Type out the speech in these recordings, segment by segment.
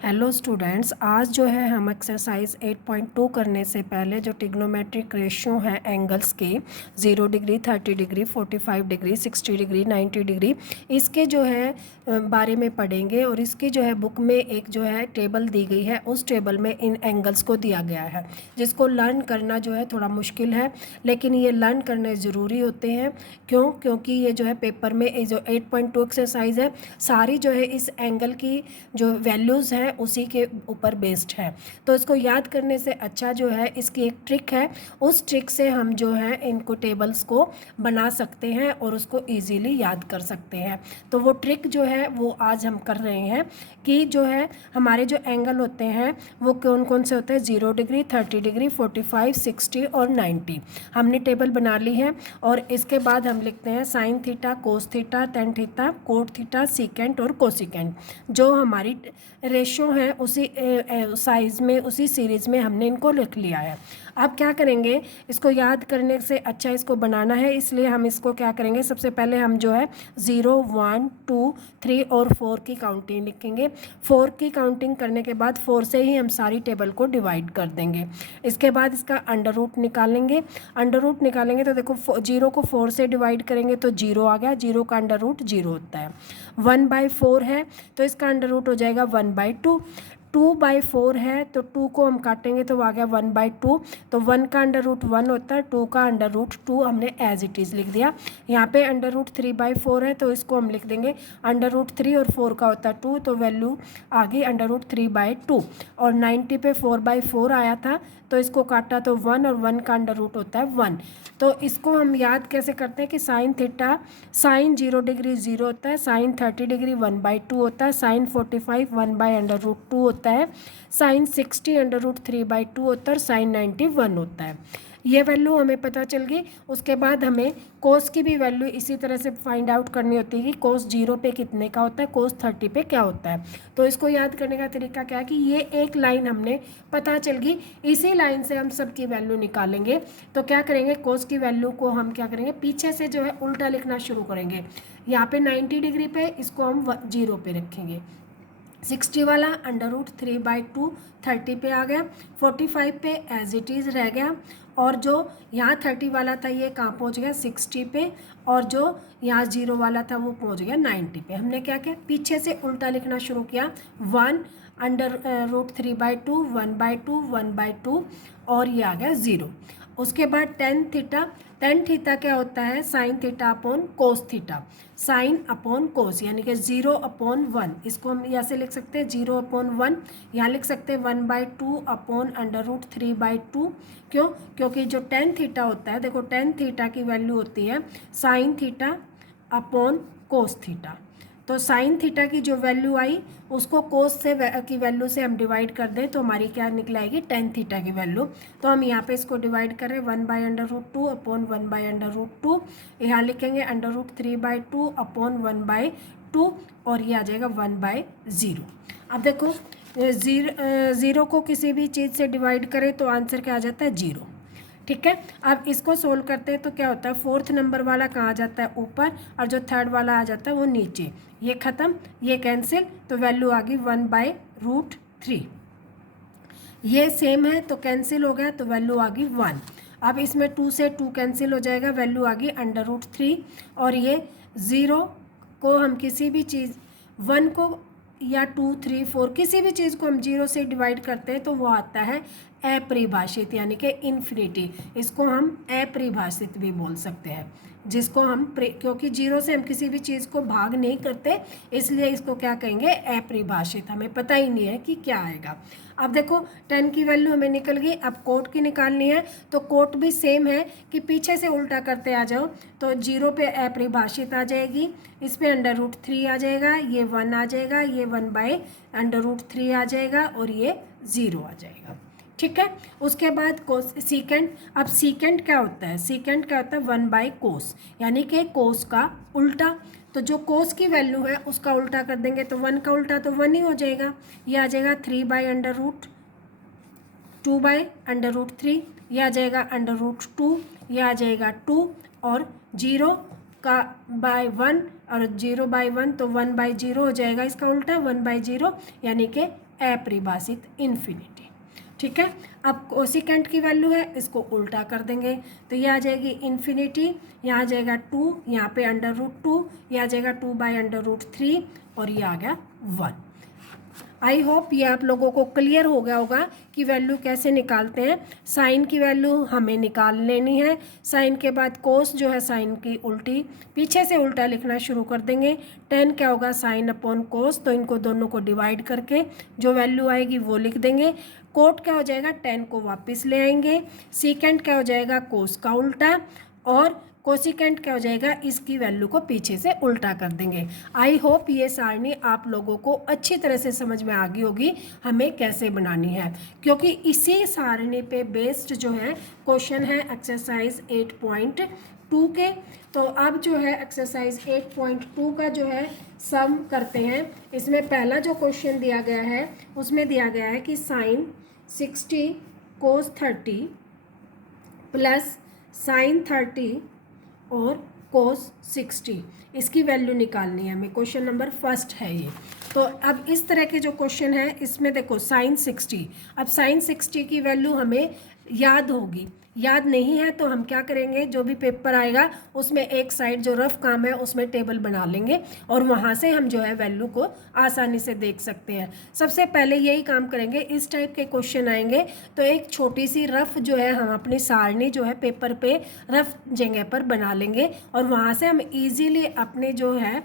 Hello students, आज जो है हम एक्सरसाइज 8.2 करने से पहले जो टिग्नोमेट्रिक रेशियो है एंगल्स के 0 degree, 30 degree, 45 degree, 60 degree, 90 degree, इसके जो है बारे में पढ़ेंगे। और इसकी जो है बुक में एक जो है टेबल दी गई है, उस टेबल में इन एंगल्स को दिया गया है, जिसको लर्न करना जो है थोड़ा मुश्किल है, लेकिन ये लर्न करने ज़रूरी होते हैं। क्योंकि ये जो है पेपर में ये जो 8.2 एक्सरसाइज है सारी जो है इस एंगल की जो वैल्यूज़ हैं उसी के ऊपर बेस्ड है। तो इसको याद करने से अच्छा जो है इसकी एक ट्रिक है, उस ट्रिक से हम जो है इनको टेबल्स को बना सकते हैं और उसको इजीली याद कर सकते हैं। तो वो ट्रिक जो है वो आज हम कर रहे हैं कि जो है हमारे जो एंगल होते हैं वो कौन कौन से होते हैं, 0 डिग्री, 30 डिग्री, 45, 60 और 90। हमने टेबल बना ली है और इसके बाद हम लिखते हैं sine theta, cos theta, tan theta, cot theta, secant और कोसिकेंट। जो हमारी रेशो है उसी साइज़ में, उसी सीरीज़ में हमने इनको लिख लिया है। अब क्या करेंगे, इसको याद करने से अच्छा इसको बनाना है, इसलिए हम इसको क्या करेंगे, सबसे पहले हम जो है 0, 1, 2, 3 और 4 की काउंटिंग लिखेंगे। 4 की काउंटिंग करने के बाद 4 से ही हम सारी टेबल को डिवाइड कर देंगे। इसके बाद इसका अंडर रूट निकालेंगे। अंडर रूट निकालेंगे तो देखो 0 को 4 से डिवाइड करेंगे तो 0 आ गया, 0 का अंडर रूट 0 होता है। 1/4 है तो इसका अंडर रूट हो जाएगा 1/2। 2/4 है तो 2 को हम काटेंगे तो आ गया 1/2। तो 1 का अंडर रूट 1 होता है, 2 का अंडर रूट 2 हमने एज इट इज़ लिख दिया। यहाँ पे अंडर रूट 3/4 है तो इसको हम लिख देंगे अंडर रूट 3 और 4 का होता है 2, तो वैल्यू आ गई अंडर रूट 3/2। और 90 पे 4/4 आया था तो इसको काटा तो 1 और 1 का अंडर रूट होता है 1। तो इसको हम याद कैसे करते हैं कि साइन थीटा, साइन 0 डिग्री 0 होता है, साइन 30 डिग्री 1/2 होता है, साइन 45 1/√2 होता है, साइन 60 √3/2 होता है और साइन 90 1 होता है। ये वैल्यू हमें पता चल गई। उसके बाद हमें कोस की भी वैल्यू इसी तरह से फाइंड आउट करनी होती है कि कोस 0 पे कितने का होता है, कोस 30 पे क्या होता है। तो इसको याद करने का तरीका क्या है कि ये एक लाइन हमने पता चल गई, इसी लाइन से हम सबकी वैल्यू निकालेंगे। तो क्या करेंगे, कोस की वैल्यू को हम क्या करेंगे, पीछे से जो है उल्टा लिखना शुरू करेंगे। यहाँ पे 90 डिग्री पे इसको हम 0 पे रखेंगे। 60 वाला √3/2 30 पे आ गया, 45 पे एज इट इज़ रह गया, और जो यहाँ 30 वाला था ये कहाँ पहुँच गया 60 पे, और जो यहाँ 0 वाला था वो पहुँच गया 90 पे। हमने क्या किया, पीछे से उल्टा लिखना शुरू किया। 1 √3/2, 1/2, 1/2 और ये आ गया 0। उसके बाद टेन थीटा, टेन थीटा क्या होता है, sine theta upon cos theta, sine upon कोस, यानी कि 0/1। इसको हम यहाँ से लिख सकते हैं 0/1, यहाँ लिख सकते हैं 1/2 अपॉन √3/2। क्यों, क्योंकि जो टेन थीटा होता है, देखो टेन थीटा की वैल्यू होती है sine theta upon cos theta. तो साइन थीटा की जो वैल्यू आई उसको कोस से की वैल्यू से हम डिवाइड कर दें तो हमारी क्या निकल आएगी, टेन थीटा की वैल्यू। तो हम यहाँ पे इसको डिवाइड करें 1/√2 अपॉन 1/√2, यहाँ लिखेंगे √3/2 अपॉन 1/2 और ये आ जाएगा 1/0। अब देखो ज़ीरो को किसी भी चीज़ से डिवाइड करें तो आंसर क्या आ जाता है, 0। ठीक है, अब इसको सोल्व करते हैं तो क्या होता है, फोर्थ नंबर वाला कहाँ आ जाता है, ऊपर, और जो थर्ड वाला आ जाता है वो नीचे। ये ख़त्म, ये कैंसिल, तो वैल्यू आ गई 1/√3। ये सेम है तो कैंसिल हो गया तो वैल्यू आ गई 1। अब इसमें 2 से 2 कैंसिल हो जाएगा, वैल्यू आ गई √3। और ये 0 को हम किसी भी चीज़, 1 को या 2, 3, 4 किसी भी चीज़ को हम 0 से डिवाइड करते हैं तो वो आता है अपरिभाषित, यानी कि इन्फिनिटी। इसको हम अपरिभाषित भी बोल सकते हैं, जिसको हम क्योंकि 0 से हम किसी भी चीज़ को भाग नहीं करते, इसलिए इसको क्या कहेंगे, अपरिभाषित। हमें पता ही नहीं है कि क्या आएगा। अब देखो 10 की वैल्यू हमें निकल गई, अब कोट की निकालनी है। तो कोट भी सेम है कि पीछे से उल्टा करते आ जाओ, तो 0 पे अपरिभाषित आ जाएगी, इस पे √3 आ जाएगा, ये 1 आ जाएगा, ये 1/√3 आ जाएगा और ये 0 आ जाएगा। ठीक है, उसके बाद कोस सीकेंड। अब सीकेंड क्या होता है, सीकेंड क्या होता है, 1/कोस, यानी कि कोस का उल्टा। तो जो कोस की वैल्यू है उसका उल्टा कर देंगे तो 1 का उल्टा तो 1 ही हो जाएगा, ये आ जाएगा 3/√2/√3, यह आ जाएगा √2, यह आ जाएगा 2, और 0 का बाय 1 और 0/1 तो 1/0 हो जाएगा, इसका उल्टा 1/0, यानी कि अपरिभाषित इन्फिनिटी। ठीक है, अब कोसिकेंट की वैल्यू है, इसको उल्टा कर देंगे तो ये आ जाएगी इन्फिनिटी, यहाँ आ जाएगा 2, यहाँ पे √2, ये आ जाएगा 2/√3 और ये आ गया 1। आई होप ये आप लोगों को क्लियर हो गया होगा कि वैल्यू कैसे निकालते हैं। साइन की वैल्यू हमें निकाल लेनी है, साइन के बाद कोस जो है साइन की उल्टी, पीछे से उल्टा लिखना शुरू कर देंगे। 10 क्या होगा साइन अपॉन कोस, तो इनको दोनों को डिवाइड करके जो वैल्यू आएगी वो लिख देंगे। कोट क्या हो जाएगा 10 को वापस ले आएंगे, सीकेंट क्या हो जाएगा कोस का उल्टा, और कोसिकेंट क्या हो जाएगा इसकी वैल्यू को पीछे से उल्टा कर देंगे। आई होप ये सारणी आप लोगों को अच्छी तरह से समझ में आ गई होगी हमें कैसे बनानी है, क्योंकि इसी सारणी पे बेस्ड जो है क्वेश्चन है एक्सरसाइज 8.2 के। तो अब जो है एक्सरसाइज 8.2 का जो है सम करते हैं। इसमें पहला जो क्वेश्चन दिया गया है उसमें दिया गया है कि साइन 60 कोस 30 प्लस साइन 30 और कोस 60, इसकी वैल्यू निकालनी है हमें। क्वेश्चन नंबर फर्स्ट है ये। तो अब इस तरह के जो क्वेश्चन है इसमें देखो साइन 60, अब साइन 60 की वैल्यू हमें याद होगी, याद नहीं है तो हम क्या करेंगे, जो भी पेपर आएगा उसमें एक साइड जो रफ काम है उसमें टेबल बना लेंगे और वहाँ से हम जो है वैल्यू को आसानी से देख सकते हैं। सबसे पहले यही काम करेंगे, इस टाइप के क्वेश्चन आएंगे तो एक छोटी सी रफ जो है हम अपनी सारणी जो है पेपर पे रफ जगह पर बना लेंगे और वहाँ से हम इजीली अपने जो है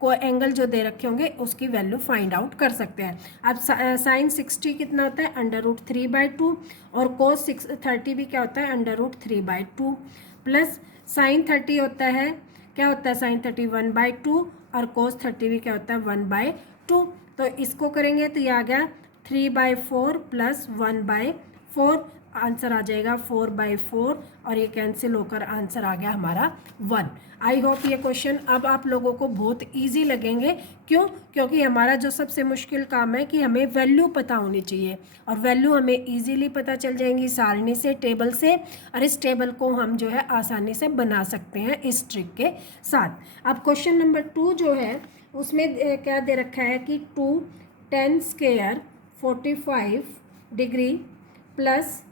को एंगल जो दे रखे होंगे उसकी वैल्यू फाइंड आउट कर सकते हैं। अब साइन 60 कितना होता है √3/2 और कोस 30 भी क्या होता है √3/2 प्लस साइन 30 होता है, क्या होता है साइन 30 1/2 और कोस 30 भी क्या होता है 1/2। तो इसको करेंगे तो ये आ गया 3/4 प्लस 1/4, आंसर आ जाएगा 4/4 और ये कैंसिल होकर आंसर आ गया हमारा 1। आई होप ये क्वेश्चन अब आप लोगों को बहुत इजी लगेंगे। क्यों? क्योंकि हमारा जो सबसे मुश्किल काम है कि हमें वैल्यू पता होनी चाहिए और वैल्यू हमें इजीली पता चल जाएंगी सारणी से, टेबल से, और इस टेबल को हम जो है आसानी से बना सकते हैं इस ट्रिक के साथ। अब क्वेश्चन नंबर 2 जो है उसमें क्या दे रखा है कि 2 10 square 45 degree plus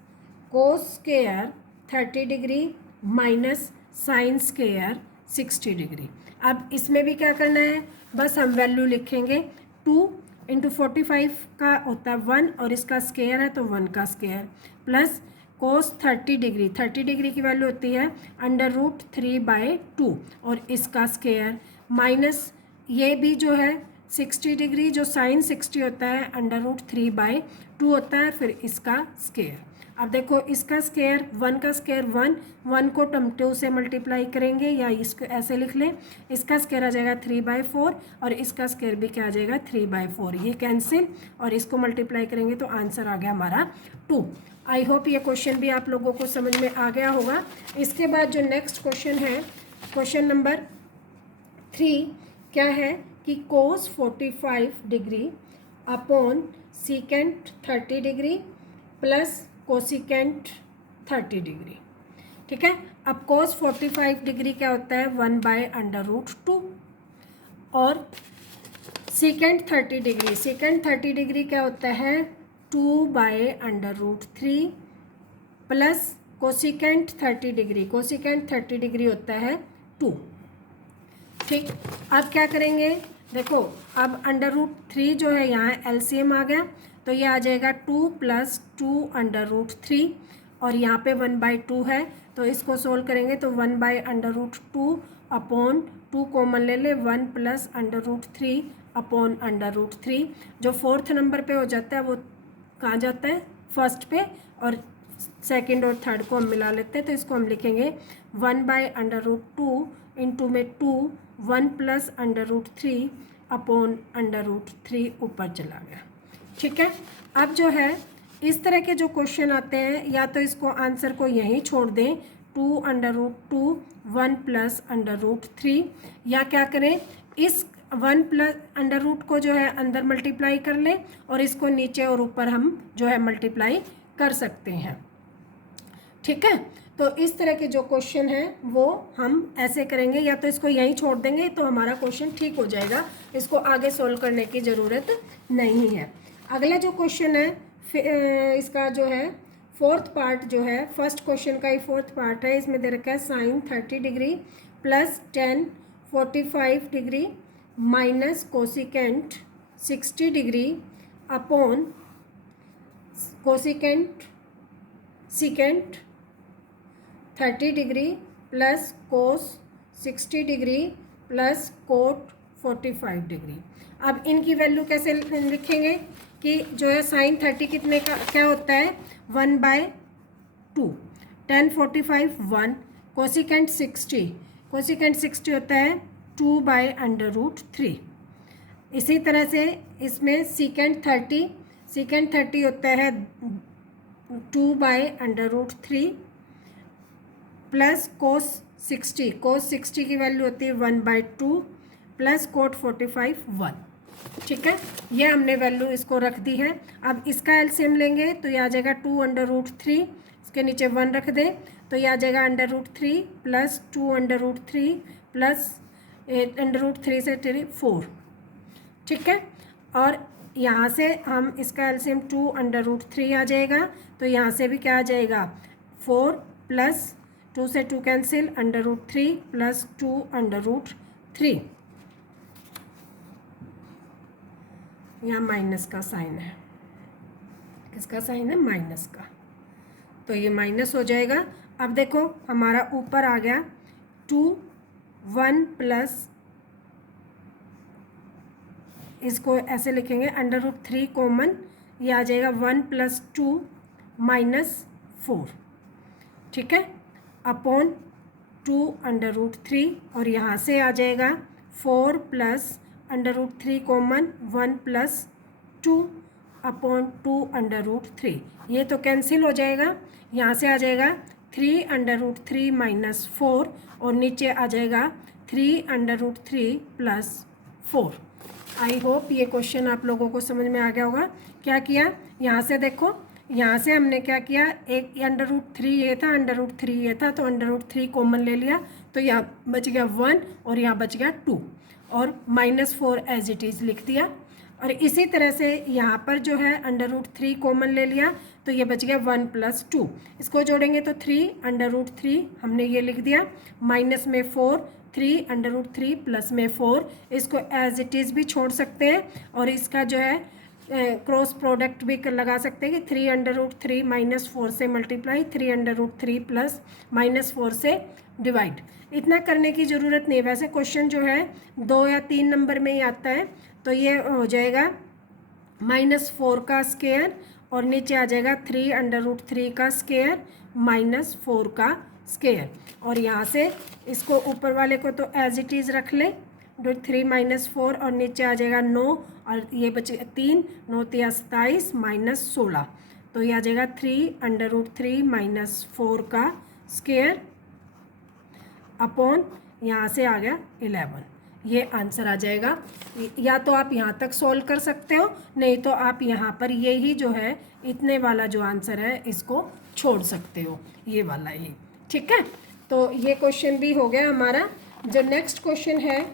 cos square 30 degree minus sine square 60 degree. अब इसमें भी क्या करना है, बस हम वैल्यू लिखेंगे। 2 × 45 का होता है 1 और इसका स्क्वायर है तो 1 का square plus cos 30 degree, 30 degree की वैल्यू होती है √3/2 और इसका स्क्वायर माइनस ये भी जो है 60 डिग्री, जो साइन 60 होता है √3/2 होता है, फिर इसका स्क्वायर। अब देखो इसका स्क्वायर 1 का स्क्वायर 1 को हम 2 से मल्टीप्लाई करेंगे या इसको ऐसे लिख लें, इसका स्क्वायर आ जाएगा 3/4 और इसका स्क्वायर भी क्या आ जाएगा 3/4, ये कैंसिल और इसको मल्टीप्लाई करेंगे तो आंसर आ गया हमारा 2। आई होप ये क्वेश्चन भी आप लोगों को समझ में आ गया होगा। इसके बाद जो नेक्स्ट क्वेश्चन है क्वेश्चन नंबर 3 क्या है कि कोस 45 degree upon secant 30 degree plus cosecant 30 degree. ठीक है, अब कोस 45 डिग्री क्या होता है 1/√2 और सीकेंट 30 डिग्री, सीकेंट 30 डिग्री क्या होता है 2/√3 plus cosecant 30 degree, cosecant 30 degree होता है 2। ठीक, अब क्या करेंगे, देखो अब √3 जो है यहाँ एलसीएम आ गया तो ये आ जाएगा 2 + 2√3 और यहाँ पे 1/2 है तो इसको सोल्व करेंगे तो 1/√2 अपॉन 2 कॉमन ले ले 1 + √3 अपॉन √3। जो 4th नंबर पे हो जाता है वो कहाँ जाता है फर्स्ट पे और सेकंड और थर्ड को हम मिला लेते हैं तो इसको हम लिखेंगे 1/√2 इंटू में 2 1 + √3 अपॉन √3 ऊपर चला गया। ठीक है, अब जो है इस तरह के जो क्वेश्चन आते हैं या तो इसको आंसर को यहीं छोड़ दें 2/√2 1 + √3 या क्या करें इस 1 + √ को जो है अंदर मल्टीप्लाई कर लें और इसको नीचे और ऊपर हम जो है मल्टीप्लाई कर सकते हैं। ठीक है, तो इस तरह के जो क्वेश्चन हैं वो हम ऐसे करेंगे या तो इसको यहीं छोड़ देंगे तो हमारा क्वेश्चन ठीक हो जाएगा, इसको आगे सोल्व करने की ज़रूरत नहीं है। अगला जो क्वेश्चन है इसका जो है फोर्थ पार्ट जो है, फर्स्ट क्वेश्चन का ही फोर्थ पार्ट है। इसमें दे रखा है sine 30 degree plus ten 45 degree minus cosecant 60 degree upon cosecant secant 30 degree plus cos 60 degree plus cot 45 degree. अब इनकी वैल्यू कैसे लिखेंगे कि जो है साइन 30 कितने का क्या होता है 1/2, टेन 45 1, कोसिकेंट 60 होता है 2/√3। इसी तरह से इसमें सीकेंट 30 होता है 2/√3 प्लस कोस 60 की वैल्यू होती है 1/2 प्लस कोट 45 1। ठीक है, ये हमने वैल्यू इसको रख दी है। अब इसका एलसीएम लेंगे तो ये आ जाएगा 2√3, इसके नीचे 1 रख दें तो ये आ जाएगा √3 प्लस 2√3 प्लस √3 से 4। ठीक है, और यहाँ से हम इसका एलसीएम 2√3 आ जाएगा तो यहाँ से भी क्या आ जाएगा 4 प्लस 2 से 2 कैंसिल √3 प्लस 2√3। यहाँ माइनस का साइन है, किसका साइन है माइनस का, तो ये माइनस हो जाएगा। अब देखो हमारा ऊपर आ गया 2 1 प्लस, इसको ऐसे लिखेंगे √3 कॉमन, ये आ जाएगा 1 प्लस 2 माइनस 4। ठीक है, अपॉन 2√3 और यहाँ से आ जाएगा 4 प्लस √3 कॉमन 1 प्लस 2 अपॉन 2√3। ये तो कैंसिल हो जाएगा, यहाँ से आ जाएगा 3√3 माइनस 4 और नीचे आ जाएगा 3√3 प्लस 4। आई होप ये क्वेश्चन आप लोगों को समझ में आ गया होगा। क्या किया, यहाँ से देखो, यहाँ से हमने क्या किया, एक √3 ये था, √3 ये था, तो √3 कॉमन ले लिया तो यहाँ बच गया 1 और यहाँ बच गया 2 और -4 एज इट इज़ लिख दिया। और इसी तरह से यहाँ पर जो है √3 कॉमन ले लिया तो ये बच गया 1 प्लस 2, इसको जोड़ेंगे तो 3 हमने ये लिख दिया, माइनस में 4 3 प्लस में 4, इसको एज इट इज़ भी छोड़ सकते हैं और इसका जो है क्रॉस प्रोडक्ट भी लगा सकते हैं कि 3 -4 से मल्टीप्लाई, 3 प्लस -4 से डिवाइड। इतना करने की ज़रूरत नहीं, वैसे क्वेश्चन जो है 2 या 3 नंबर में ही आता है तो ये हो जाएगा -4 का स्क्वायर और नीचे आ जाएगा 3 का स्क्वायर -4 का स्क्वायर। और यहाँ से इसको ऊपर वाले को तो एज इट इज़ रख लें, 3 -4 और नीचे आ जाएगा 9 और ये बचे 3 9 3 27 -16, तो ये आ जाएगा 3 -4 का स्क्वायर अपॉन यहाँ से आ गया 11। ये आंसर आ जाएगा। या तो आप यहाँ तक सॉल्व कर सकते हो, नहीं तो आप यहाँ पर ये ही जो है इतने वाला जो आंसर है इसको छोड़ सकते हो, ये वाला ही। ठीक है, तो ये क्वेश्चन भी हो गया हमारा। जो नेक्स्ट क्वेश्चन है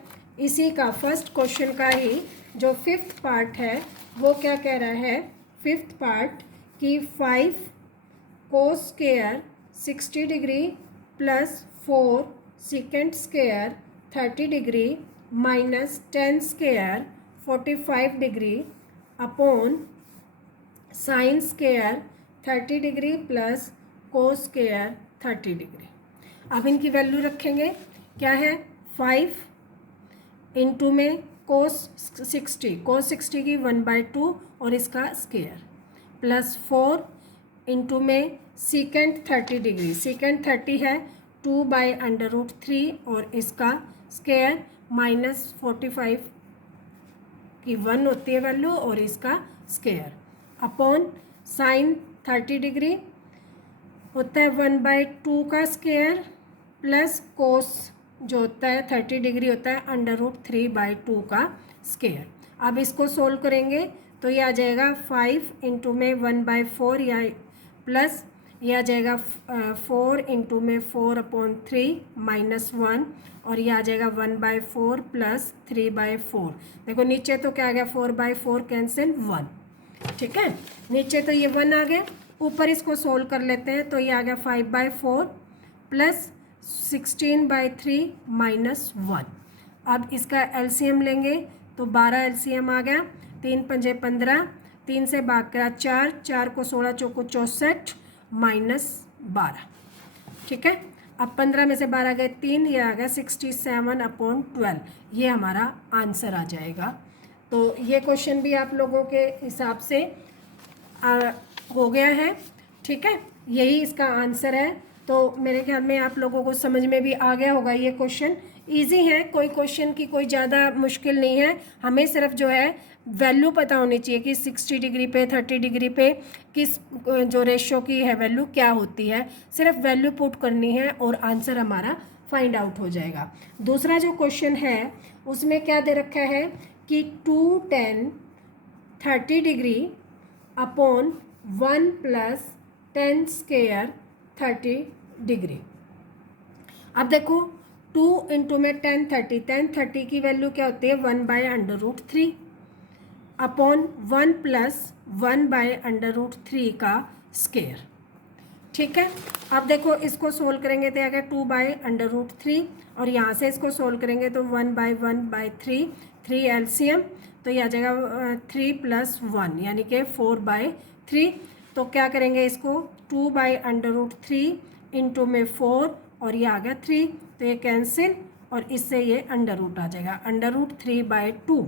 इसी का फर्स्ट क्वेश्चन का ही जो 5th पार्ट है वो क्या कह रहा है, 5th पार्ट कि 5 cos square 60 degree plus 4 second square 30 degree minus 10 square 45 degree upon sine square 30 degree plus cos square 30 degree. अब इनकी वैल्यू रखेंगे, क्या है 5 इंटू में कोस 60 की 1/2 और इसका स्क्वायर प्लस 4 इंटू में सीकेंट 30 डिग्री, सीकेंट 30 है 2/√3 और इसका स्क्वायर -45 की 1 होती है वैल्यू और इसका स्क्वायर अपॉन साइन 30 डिग्री होता है 1/2 का स्क्वायर प्लस कोस जो होता है 30 डिग्री होता है √3/2 का स्क्वायर। अब इसको सोल्व करेंगे तो ये आ जाएगा 5 इंटू में 1/4 या प्लस ये आ जाएगा 4 इंटू में 4/3 -1 और ये आ जाएगा 1/4 प्लस 3/4। देखो नीचे तो क्या आ गया 4/4 कैंसिल 1 ठीक है, नीचे तो ये 1 आ गया, ऊपर इसको सोल्व कर लेते हैं तो ये आ गया 5/4 प्लस 16/3 माइनस 1। अब इसका एलसीएम लेंगे तो 12 एलसीएम आ गया, 3 पंजे 15, 3 से भाग करा 4, 4 को 16 चौको 64 माइनस 12। ठीक है, अब 15 में से 12 गए 3, ये आ गया 67/12, ये हमारा आंसर आ जाएगा। तो ये क्वेश्चन भी आप लोगों के हिसाब से हो गया है। ठीक है, यही इसका आंसर है। तो मेरे ख्याल में आप लोगों को समझ में भी आ गया होगा। ये क्वेश्चन इजी है, कोई क्वेश्चन की कोई ज़्यादा मुश्किल नहीं है। हमें सिर्फ जो है वैल्यू पता होनी चाहिए कि 60 डिग्री पे 30 डिग्री पे किस जो रेशो की है वैल्यू क्या होती है, सिर्फ वैल्यू पुट करनी है और आंसर हमारा फाइंड आउट हो जाएगा। दूसरा जो क्वेश्चन है उसमें क्या दे रखा है कि 2 tan 30 degree upon 1 + tan square 30 degree. अब देखो 2 इंटू में tan 30 की वैल्यू क्या होती है 1/√3 अपॉन 1 + 1/√3 का स्क्वायर। ठीक है, अब देखो इसको सोल्व करेंगे तो आएगा 2/√3 और यहाँ से इसको सोल्व करेंगे तो 1/1/3, 3 एलसीएम तो ये आ जाएगा 3 + 1 यानी कि 4/3। तो क्या करेंगे इसको 2/√3 इंटू में 4 और ये आ गया 3, तो ये कैंसिल और इससे ये अंडर रूट आ जाएगा √3/2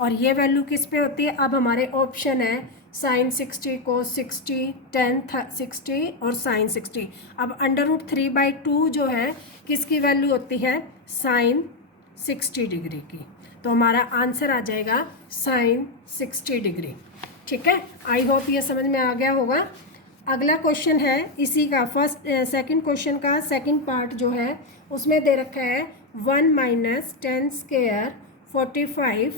और ये वैल्यू किस पे होती है। अब हमारे ऑप्शन है sin 60, cos 60, tan 60 और sin 60। अब √3/2 जो है किसकी वैल्यू होती है sin 60 डिग्री की, तो हमारा आंसर आ जाएगा sin 60 डिग्री। ठीक है, आई होप ये समझ में आ गया होगा। अगला क्वेश्चन है इसी का सेकंड क्वेश्चन का सेकंड पार्ट जो है उसमें दे रखा है 1 - tan square 45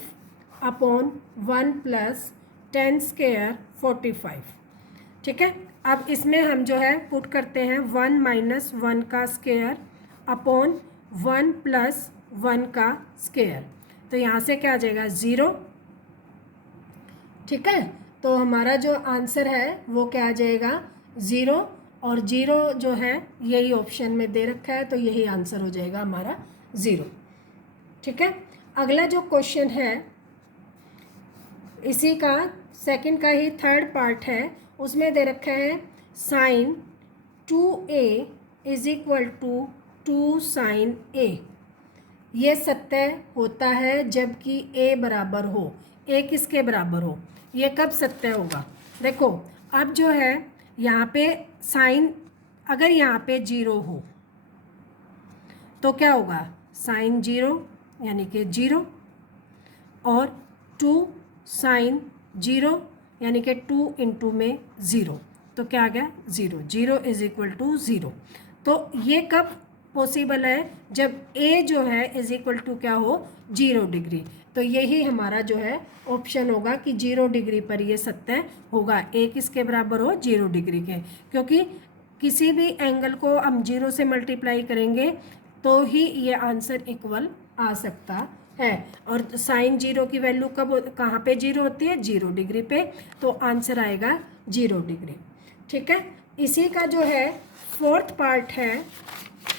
upon 1 + tan square 45। ठीक है, अब इसमें हम जो है पुट करते हैं 1 - 1 का स्क्वायर अपॉन 1 + 1 का स्क्वायर, तो यहाँ से क्या आ जाएगा 0। ठीक है, तो हमारा जो आंसर है वो क्या आ जाएगा 0 और 0 जो है यही ऑप्शन में दे रखा है, तो यही आंसर हो जाएगा हमारा 0। ठीक है, अगला जो क्वेश्चन है इसी का सेकंड का ही थर्ड पार्ट है, उसमें दे रखा है sin 2a = 2 sin a। ये सत्य होता है जबकि a बराबर हो। a किसके बराबर हो, ये कब सत्य होगा। देखो अब जो है यहाँ पे साइन अगर यहाँ पे 0 हो तो क्या होगा sin 0 यानी कि 0 और 2 sin 0 यानी कि 2 इंटू में 0, तो क्या आ गया 0, 0 = 0। तो ये कब पॉसिबल है जब a जो है = क्या हो 0 डिग्री, तो यही हमारा जो है ऑप्शन होगा कि 0 डिग्री पर ये सत्य होगा। a किसके बराबर हो 0 डिग्री के, क्योंकि किसी भी एंगल को हम 0 से मल्टीप्लाई करेंगे तो ही ये आंसर इक्वल आ सकता है। और sin 0 की वैल्यू कहाँ पे 0 होती है 0 डिग्री पे, तो आंसर आएगा 0 डिग्री। ठीक है, इसी का जो है फोर्थ पार्ट है,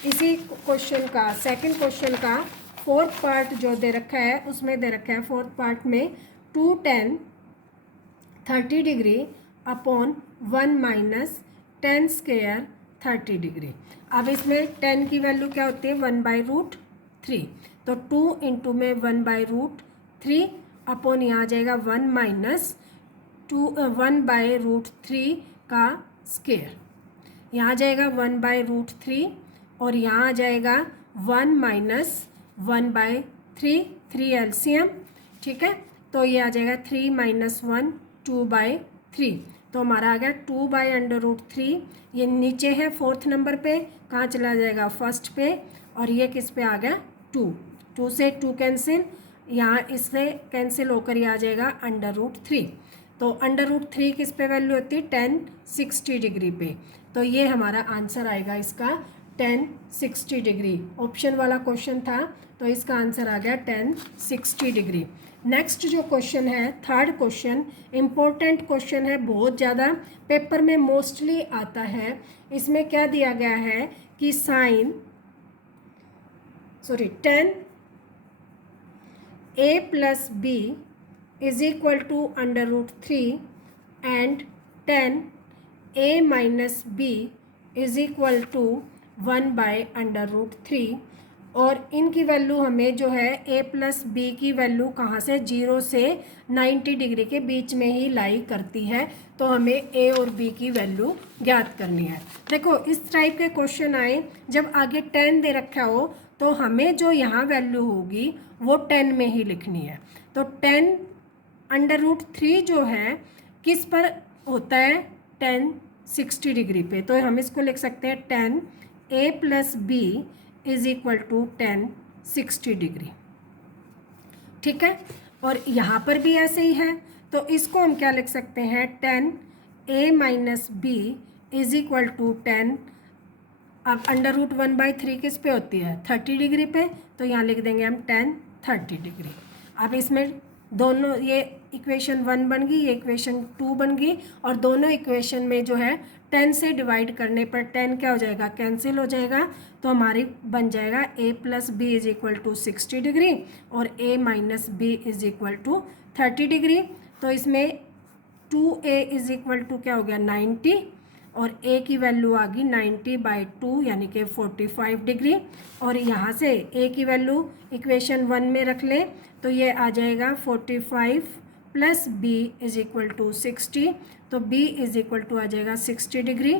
इसी क्वेश्चन का सेकंड क्वेश्चन का फोर्थ पार्ट जो दे रखा है उसमें दे रखा है फोर्थ पार्ट में 2 tan 30 degree upon 1 - tan square 30 degree. अब इसमें tan की वैल्यू क्या होती है 1/√3, तो 2 इंटू में 1/√3 अपॉन यहाँ आ जाएगा 1/√3 का स्क्वायर, यहाँ आ जाएगा 1/√3 और यहाँ आ जाएगा 1 - 1/3, 3 एलसीएम। ठीक है, तो ये आ जाएगा 3 - 1 2/3, तो हमारा आ गया 2/√3। ये नीचे है फोर्थ नंबर पे, कहाँ चला जाएगा फर्स्ट पे, और ये किस पे आ गया 2, 2 से 2 कैंसिल, यहाँ इससे कैंसिल होकर ये आ जाएगा √3। तो √3 किस पे वैल्यू होती है tan 60 डिग्री पे, तो ये हमारा आंसर आएगा इसका tan 60 डिग्री। ऑप्शन वाला क्वेश्चन था तो इसका आंसर आ गया tan 60 डिग्री। नेक्स्ट जो क्वेश्चन है, थर्ड क्वेश्चन, इम्पोर्टेंट क्वेश्चन है, बहुत ज़्यादा पेपर में मोस्टली आता है। इसमें क्या दिया गया है कि tan a plus b is equal to √3 and tan a minus b is equal to 1/√3, और इनकी वैल्यू हमें जो है a प्लस बी की वैल्यू कहाँ से 0 से 90 डिग्री के बीच में ही लाई करती है, तो हमें a और b की वैल्यू ज्ञात करनी है। देखो इस टाइप के क्वेश्चन आए जब आगे 10 दे रखा हो तो हमें जो यहाँ वैल्यू होगी वो 10 में ही लिखनी है। तो 10√3 जो है किस पर होता है, tan 60 डिग्री पे, तो हम इसको लिख सकते हैं tan a plus b is equal to tan 60 degree. ठीक है, और यहाँ पर भी ऐसे ही है, तो इसको हम क्या लिख सकते हैं, tan a minus b is equal to tan, अब √1/3 किस पे होती है, 30 डिग्री पे, तो यहाँ लिख देंगे हम tan 30 डिग्री। अब इसमें दोनों, ये इक्वेशन 1 बन गई, ये इक्वेशन 2 बन गई, और दोनों इक्वेशन में जो है 10 से डिवाइड करने पर 10 क्या हो जाएगा, कैंसिल हो जाएगा, तो हमारी बन जाएगा a plus b is equal to 60 degree और a minus b is equal to 30 degree. तो इसमें 2a इज इक्वल टू क्या हो गया, 90, और a की वैल्यू आ गई 90/2 यानी कि 45 डिग्री, और यहाँ से a की वैल्यू इक्वेशन 1 में रख लें तो ये आ जाएगा 45 plus b is equal to 60, तो b इज इक्वल टू आ जाएगा 60 डिग्री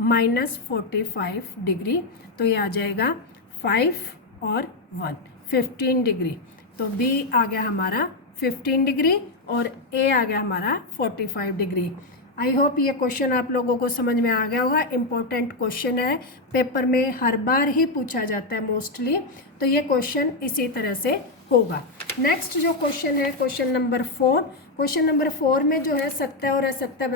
माइनस 45 डिग्री, तो ये आ जाएगा 5 और 1 15 डिग्री, तो b आ गया हमारा 15 डिग्री और a आ गया हमारा 45 डिग्री। आई होप ये क्वेश्चन आप लोगों को समझ में आ गया होगा। इम्पोर्टेंट क्वेश्चन है, पेपर में हर बार ही पूछा जाता है मोस्टली, तो ये क्वेश्चन इसी तरह से होगा। नेक्स्ट जो क्वेश्चन है, क्वेश्चन नंबर 4। क्वेश्चन नंबर 4 में जो है सत्य और असत्य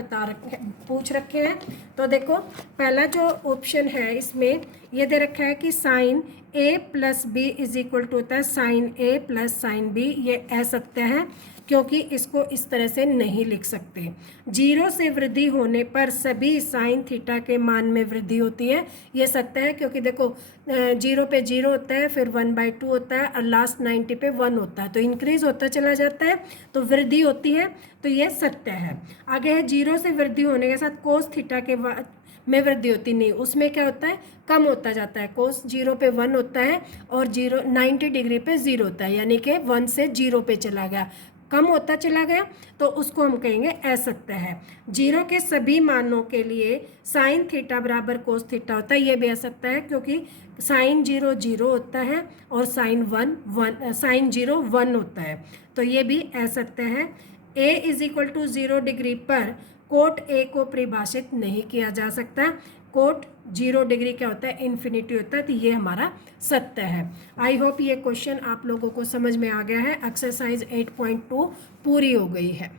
पूछ रखे हैं। तो देखो पहला जो ऑप्शन है इसमें ये दे रखा है कि sine a plus b is equal to होता है sine a plus sine b, ये असत्य है क्योंकि इसको इस तरह से नहीं लिख सकते। 0 से वृद्धि होने पर सभी साइन थीटा के मान में वृद्धि होती है, ये सत्य है क्योंकि देखो 0 पे 0 होता है, फिर 1/2 होता है और लास्ट 90 पे 1 होता है, तो इंक्रीज होता चला जाता है, तो वृद्धि होती है, तो ये सत्य है। आगे है 0 से वृद्धि होने के साथ कोस थीटा के में वृद्धि होती नहीं, उसमें क्या होता है, कम होता जाता है। कोस 0 पे 1 होता है और 90 डिग्री पे 0 होता है, यानी कि 1 से 0 पे चला गया, कम होता चला गया, तो उसको हम कहेंगे असत्य है। 0 के सभी मानों के लिए साइन थीटा बराबर कोस थीटा होता है, ये भी असत्य है क्योंकि साइन 0 0 होता है और साइन 0 1 होता है, तो ये भी असत्य है। a is equal to 0 degree पर कोट a को परिभाषित नहीं किया जा सकता। कोट 0 डिग्री क्या होता है, इन्फिनिटी होता है, तो ये हमारा सत्य है। आई होप ये क्वेश्चन आप लोगों को समझ में आ गया है। एक्सरसाइज 8.2 पूरी हो गई है।